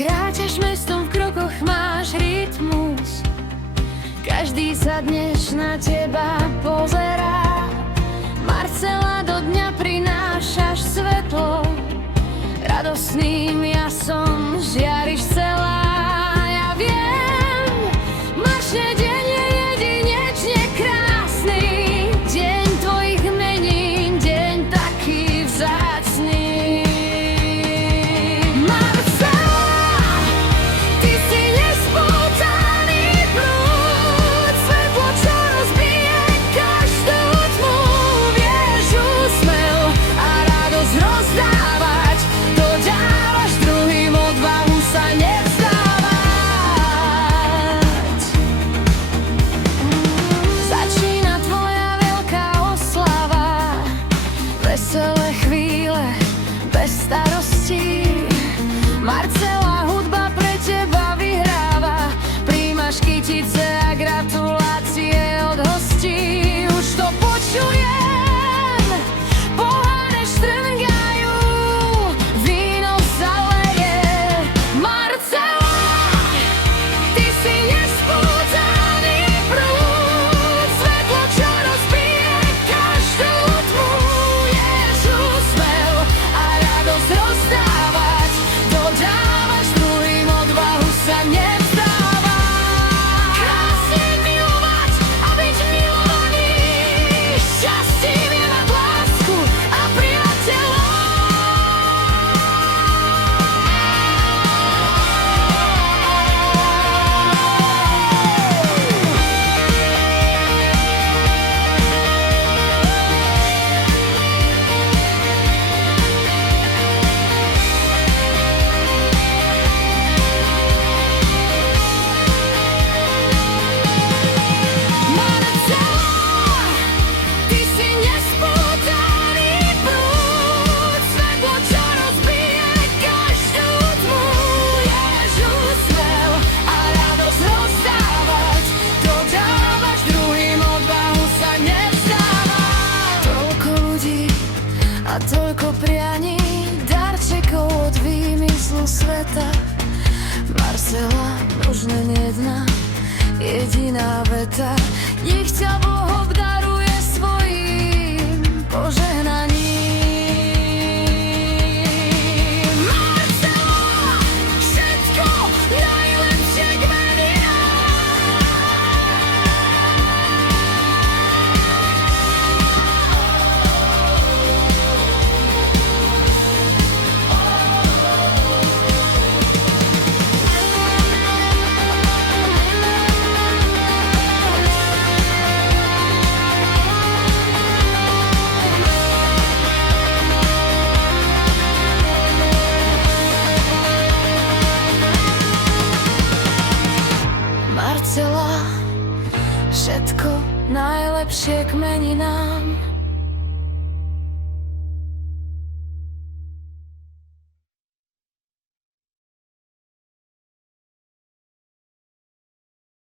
Kráčaš mestom, v krokoch máš rytmus. Každý sa dnes na teba pozerá. Marcela, do dňa prinášaš svetlo. Radostným jasom žiariš celá. Ja viem, maršne deň je jedinečne krásny. Deň tvojich menín, deň taký vzácny. Veselé chvíle, bez starostí. Marcela, hudba pre teba vyhráva. Príjmaš kytice a gratulácie od hostí. Už to počujem, poháre štrngajú, víno sa leje. Marcela, ty si nespútaný prúd, svetlo, čo rozbije každú tmu. Rozdávať, dodávaš druhým, odvahu sa nevzdávať. Krásne milovať a byť milovaný, šťastím je mať lásku a priateľov. A toľko prianí, darčekov od výmyslu sveta. Marcela, už len jedna jediná veta. Nech ťa Boh obdaruje svojím požehnaním. Marcela, všetko najlepšie k meninám. Marcela, všetko najlepšie k meninám.